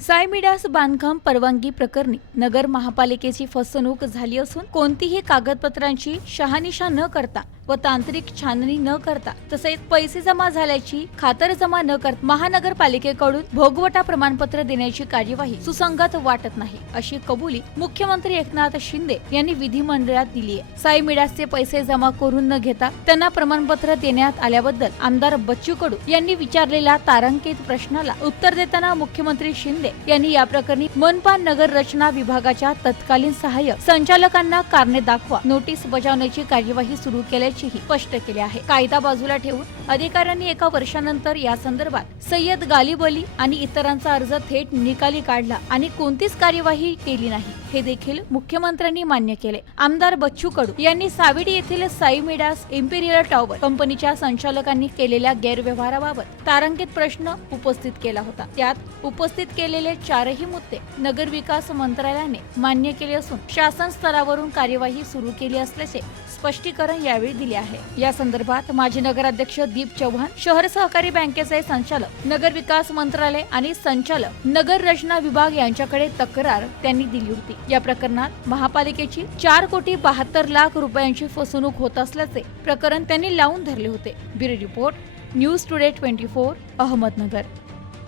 सायमिडास बांधकाम परवानगी प्रकरणी नगर महापालिकेची फसवणूक झाली असून कोणतीही कागदपत्रांची शहानिशा न करता व तांत्रिक छाननी न करता तसेच पैसे जमा झाल्याची खातर जमा न करता महानगरपालिकेकडून भोगवटा प्रमाणपत्र देण्याची कार्यवाही सुसंगत वाटत नाही अशी कबुली मुख्यमंत्री एकनाथ शिंदे यांनी विधिमंडळात दिली आहे. साई मिडासचे पैसे जमा करून न घेता त्यांना प्रमाणपत्र देण्यात आल्याबद्दल आमदार बच्चू कडू यांनी विचारलेल्या तारांकित प्रश्नाला उत्तर देताना मुख्यमंत्री शिंदे यांनी या प्रकरणी मनपा नगर रचना विभागाच्या तत्कालीन सहाय्यक संचालकांना कारणे दाखवा नोटीस बजावण्याची कार्यवाही सुरू असल्याचेही स्पष्ट केले आहे. कायदा बाजूला ठेवून अधिकाऱ्यांनी एका वर्षानंतर या संदर्भात सय्यद गालिब अली आणि इतरांचा अर्ज थेट निकाली काढला आणि कोणतीच कार्यवाही केली नाही. हे देखील मुख्यमंत्र्यांनी मान्य केले. आमदार बच्चू कडू यांनी साविडी येथील साई मिडास इम्पिरियल टॉवर कंपनीच्या संचालकांनी केलेल्या गैरव्यवहाराबाबत तारांकित प्रश्न उपस्थित केला होता. त्यात उपस्थित केलेले चारही मुद्दे नगर विकास मंत्रालयाने मान्य केले असून शासन स्तरावरून कार्यवाही सुरू केली असल्याचे स्पष्टीकरण यावेळी दिली आहे. या संदर्भात माजी नगराध्यक्ष दीप चव्हाण शहर सहकारी बँकेचे संचालक नगर विकास मंत्रालय आणि संचालक नगर रचना विभाग यांच्याकडे तक्रार त्यांनी दिली होती. या प्रकरणात महापालिकेची चार कोटी बहात्तर लाख रुपयांची फसवणूक होत असल्याचे प्रकरण त्यांनी लावून धरले होते. Bureau report news today twenty four Ahmednagar.